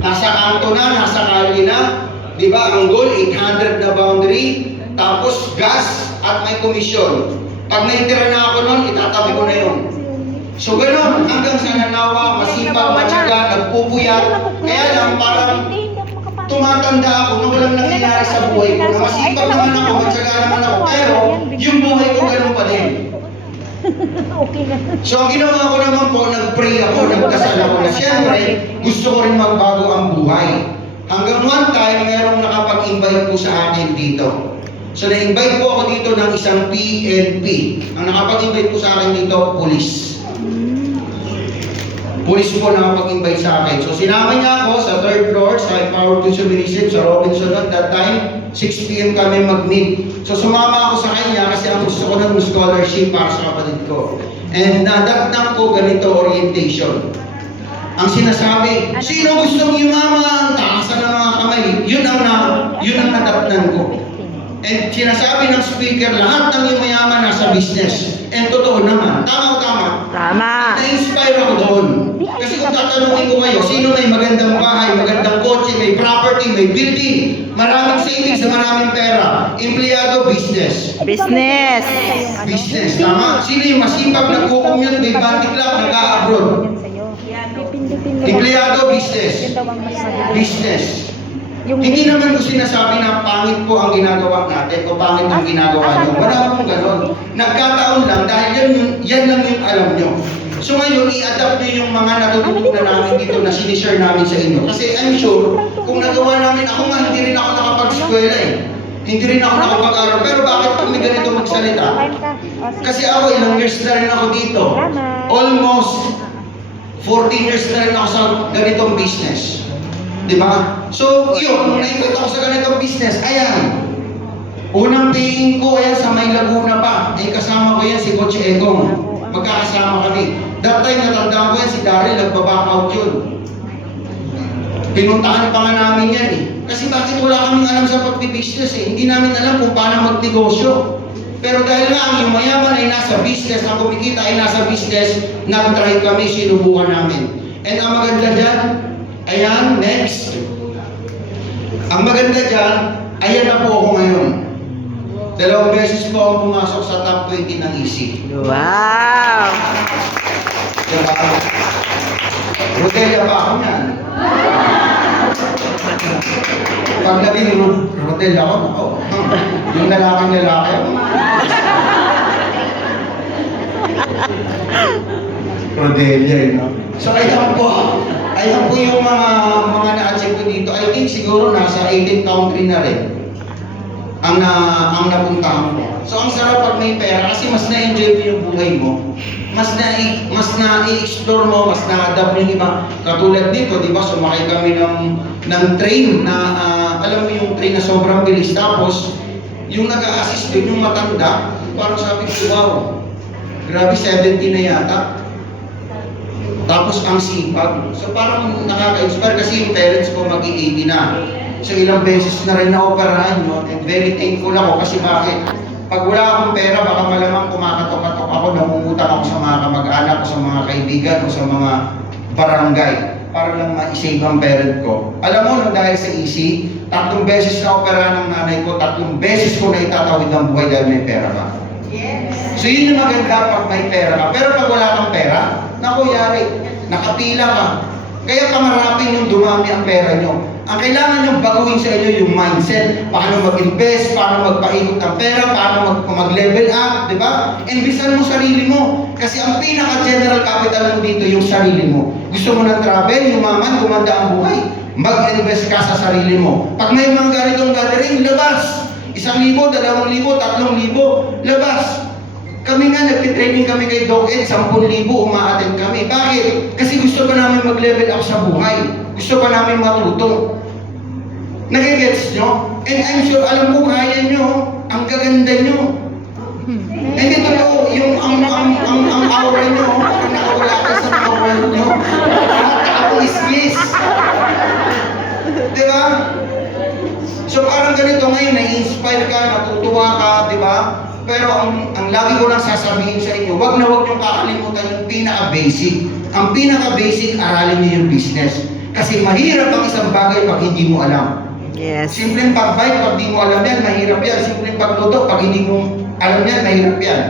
Nasa kanto na, nasa kalye na. Di ba? Ang goal, 800 na boundary. Tapos gas at may komisyon. Pag may tira na ako nun, itatabi ko na yun. So gano'n, hanggang sa nanawa, masipag, matyaga, nagpupuyat. Kaya lang, parang tumatanda ako na walang nangyayari sa buhay ko. Na masipag naman ako, matyaga naman ako. Pero, yung buhay ko gano'n pa din. Okay na. So ang ginawa ko naman po, nag-pray ako, nagdasal ako na siyempre, gusto ko rin magbago ang buhay. Hanggang one time, merong nakapag-invite po sa akin dito. So na-invite po ako dito ng isang PNP. Ang nakapag-invite po sa akin dito, police. Police po nakapag-invite sa akin. So sinama niya ako sa third floor, sa Empowered Consumerism, sa Robinson at that time, 6 p.m. kami mag-meet. So sumama ako sa kanya kasi ang gusto ko ng scholarship para sa kapatid ko. And nadatnang ko ganito orientation. Ang sinasabi, sino gustong yumaman? Taasan ng mga kamay. Yun ang na, yun ang nadatnan ko. And sinasabi ng speaker, lahat ng yumayaman nasa business. And totoo naman. Tama o tama? Tama. Na-inspire ako doon. Kasi kung tatanungin ko kayo, sino may magandang bahay, magandang kotse, may property, may building, maraming savings, maraming pera. Empleyado, business. Business. Business, tama? Sino yung masipag nagko-commute, may bantik lang, nag-a-abroad? Empleyado, business. Business. Hindi naman ko sinasabi na pangit po ang ginagawa natin ang ginagawa nyo. Wala pong ganon. Nagkataon lang dahil yan, yan lang yung alam nyo. So ngayon, i-adapt nyo yung mga natututunan namin dito na sinishare namin sa inyo. Kasi I'm sure, kung nagawa namin, ako nga hindi rin ako nakapag-eskwela eh. Hindi rin ako nakapag-aral. Pero bakit kami ganito magsalita? Kasi ako, ilang years na rin ako dito. Almost 14 years na rin ako sa ganitong business. Di ba? So, yun, naikot ako sa ganitong business, ayan. Unang paying ko, ayan, sa may Laguna pa. Eh, kasama ko yan, si Coach Egong. Magkakasama kami. That time, natandaan ko yan, si Daryl, nagbaback out yun. Pinuntahan pa nga namin yan eh. Kasi bakit wala kaming alam sa pagbibusiness eh. Hindi namin alam kung paano magnegosyo. Pero dahil nga ang yung mayaman ay nasa business, ang kumikita ay nasa business, nag-try kami, sinubukan namin. And ang maganda dyan, ayan, next. Ang maganda dyan, ayan na po ako ngayon. Dalawang beses po ako pumasok sa top 20 ng EC. Wow. Diba? Rodella pa ako yan. Pag naging ro- rodella ako, ako. Yung lalaking lalaki ako. Rodella, yun. no? So, ayan po. Ayan po yung mga mga na-achieve ko dito. I think siguro nasa 18 country na rin ang na ang napuntahan ko. So ang sarap pag may pera kasi mas na-enjoy mo yung buhay mo. Mas na mas na-explore mo, mas na-adapt mo yung iba. Katulad dito, 'di ba? Sumakay kami ng ng train na ah, alam mo yung train na sobrang bilis tapos yung nag-a-assist din yung matanda, parang sabi ko, wow, grabe 70 na yata. Tapos ang sipag. So parang nakaka-inspire kasi yung parents ko mag-80 na. So ilang beses na rin na-operahan yun and very thankful ako kasi bakit? Pag wala akong pera, baka malamang kumakatok-katok ako, namumutang ako sa mga kamag-anak ko, sa mga kaibigan o sa mga barangay para lang ma-save ang parent ko. Alam mo, nung dahil sa easy, tatlong beses na operahan ng nanay ko, tatlong beses ko na itatawid ang buhay dahil may pera ka. So yun yung maganda pag may pera ka. Pero pag wala kang pera, naku yari, nakapila ka. Kaya pangarapin yung dumami ang pera nyo. Ang kailangan nyo baguhin sa inyo yung mindset, paano mag-invest, paano magpaikot ng pera, paano mag- mag-level up, di ba? Imbisan mo sarili mo. Kasi ang pinaka-general capital mo dito yung sarili mo. Gusto mo ng travel, yumaman, gumanda ang buhay. Mag-invest ka sa sarili mo. Pag may mga ganitong gathering, labas. Isang libo, dalawang libo, tatlong libo, labas. Kami nga, nagtitraining kami kay Doc Ed, 10,000 umaattend kami. Bakit? Kasi gusto pa namin mag-level up sa buhay. Gusto pa namin matuto. Nagigets nyo? And I'm sure, alam ko, kaya nyo. Ang gaganda nyo. Hindi totoo, yung ang, ang, ang, ang aura nyo, ang nakawala ka sa mga world nyo, nakaka-isgis. Di ba? So parang ganito ngayon, na-inspire ka, natutuwa ka, di ba? Pero ang, ang lagi ko lang sasabihin sa inyo, wag na wag niyong kakalimutan yung pinaka-basic. Ang pinaka-basic, aralin niyo yung business. Kasi mahirap ang isang bagay pag hindi mo alam. Yes. Simpleng pag-bike, pag di mo alam yan, mahirap yan. Simpleng pagluto, pag hindi mo alam yan, mahirap yan.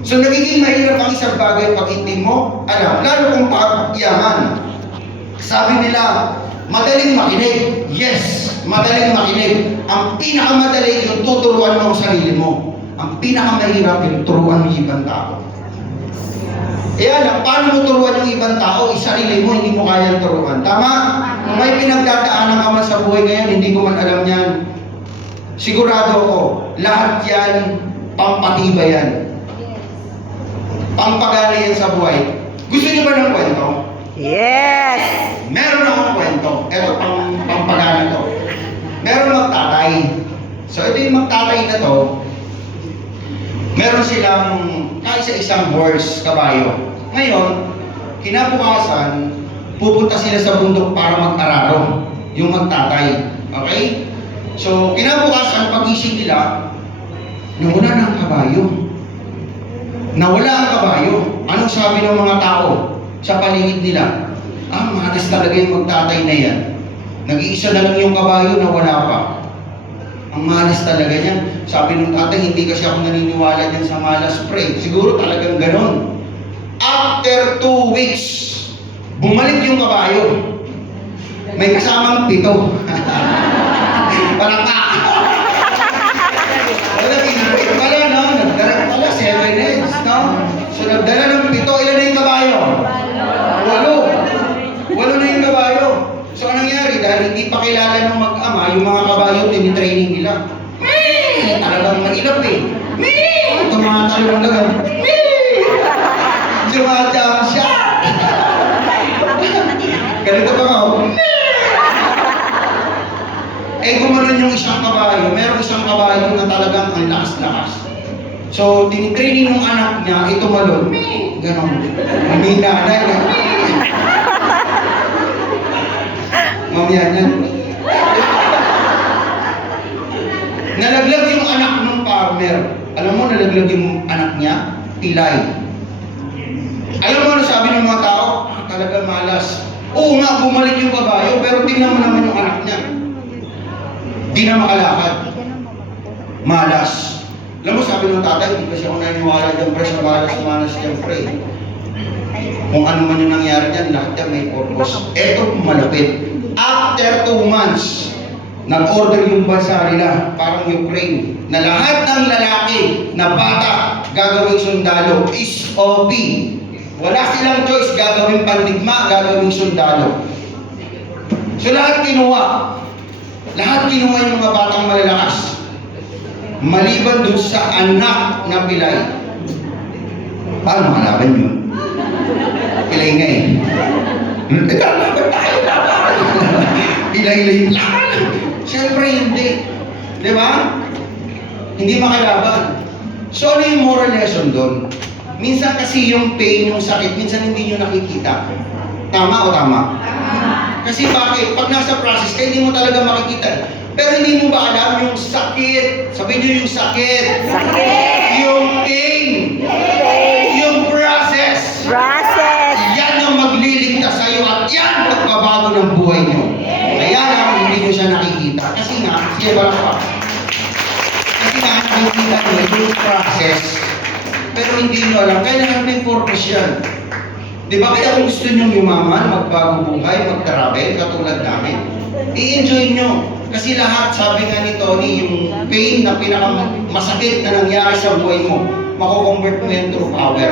So nagiging mahirap ang isang bagay pag hindi mo alam. Lalo kung pagyaman. Sabi nila, madaling makinig. Yes, madaling makinig. Ang pinakamadali yung tuturuan mo ang sarili mo. Ang pinakamahirap yung turuan yung ibang tao. Kaya lang, paano mo turuan yung ibang tao? Isarili mo, hindi mo kayang turuan. Tama? Kung may pinagdadaanan ka man sa buhay ngayon, hindi ko man alam yan. Sigurado ako, lahat yan, pampatibay yan. Pampagana yan sa buhay. Gusto niyo ba ng kwento? Yes. Meron akong kwento. Ito, pang, pampagana to. Meron magtatay. So, ito yung magtatay na to. Meron silang kahit sa isang horse, kabayo. Ngayon, kinabukasan, pupunta sila sa bundok para mag-araro. Yung magtatay. Okay? So, kinabukasan, pagising nila, nawala na ang kabayo. Nawala ang kabayo. Anong sabi ng mga tao sa paligid nila? Ah, malas talaga yung magtatay na yan. Nag-iisa na lang yung kabayo na wala pa. Ang malas talaga niyan. Sabi ng tatay, hindi kasi ako naniniwala dyan sa malas pre. Siguro talagang ganon. After two weeks, bumalik yung kabayo. May kasamang pito. Palaka. Wala, kinapit pala, no? Nagdala pala, seven heads, no? So, nagdala ng pito. Ilan na yung kabayo? Walo. Walo na yung kabayo. So, anong nangyari? Dahil hindi pa kilala ng mag-ama, yung mga kabayo, tinitraining nila. Meh! Talagang mailap eh. Meh! Tumatalo na lang. Meh! Jumadam siya. Ganito pa ako. Eh, gumanon yung isang kabayo. Merong isang kabayo na talagang ang lakas-lakas. So, tinitraining ng anak niya, ito malon. Ganon. Nanay na. Mamaya niyan. Nalaglag yung anak ng farmer. Alam mo, nalaglag yung anak niya? Pilay. Alam mo ano sabi ng mga tao? Ah, talaga malas. Oo nga, bumalik yung kabayo, pero tingnan mo naman yung anak niya. Di na makalakad. Malas. Alam mo, sabi ng tatay, hindi kasi ako naniniwala dyan, pre, sa malas, malas dyan, pre. Kung ano man yung nangyari dyan, lahat yan may purpose. Eto, malapit. After two months, nag-order yung bansa nila, parang Ukraine, na lahat ng lalaki na bata gagawing sundalo, SOP. Wala silang choice, gagawing pandigma, gagawing sundalo. So lahat kinuha. Lahat kinuha yung mga batang malalakas. Maliban dun sa anak na pilay. Paano makalaban yun? Pilay nga eh. Eh, lalaban tayo, laban! Pilay-lay lang. Siyempre hindi. Di ba? Hindi makalaban. So ano yung moral lesson doon? Minsan kasi yung pain, yung sakit, minsan hindi nyo nakikita. Tama o tama? Kasi bakit? Pag nasa process ka, hindi mo talaga makikita. Pero hindi mo ba alam yung sakit? Sabihin nyo yung sakit. Sakit. Yung pain. Yung siya ba pa? Kasi nga, nakikita nyo yung process. Pero hindi nyo alam, kailangan may purpose yan. Di ba kaya kung gusto nyo yumaman, magbago buhay, mag-travel, katulad namin, i-enjoy nyo. Kasi lahat, sabi nga ni Tony, yung pain na pinakamasakit na nangyari sa buhay mo, mako-convert mo yan through power.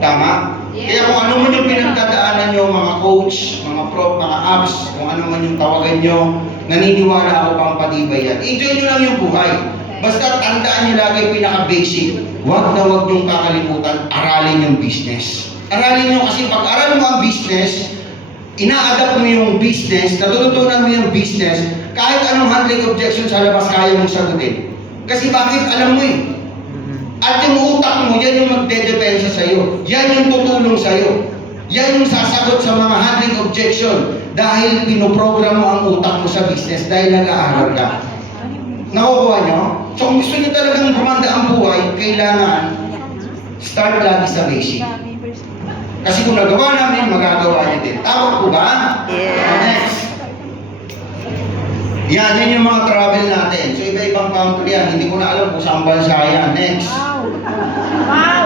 Tama? Kaya kung ano man yung pinagdadaanan nyo, mga coach, mga prof, mga apps, kung ano man yung tawagan nyo, naniniwala ako pang patibay yan. Enjoy nyo lang yung buhay. Basta tandaan nyo lagi yung pinaka-basic. Huwag na huwag nyong kakalimutan, aralin yung business. Aralin nyo kasi pag aral mo ang business, ina-adapt mo yung business, natututunan mo yung business, kahit anong handling objection sa labas, kaya mong sagutin. Kasi bakit? Alam mo eh. At yung utak mo, yan yung magdedepensa sa'yo. Yan yung tutulong sa'yo. Yan yung sasagot sa mga handling objection dahil pinoprogram mo ang utak mo sa business dahil nag-aaral ka. Nakukuha nyo? So kung gusto nyo talagang gumanda ang buhay, kailangan start lagi sa basic. Kasi kung nagawa namin, magagawa niyo din. Tama po ba? Yes. Next. Yan, yan yung mga travel natin. So, iba-ibang country yan. Hindi ko na alam kung saan bansa yan. Next. Wow.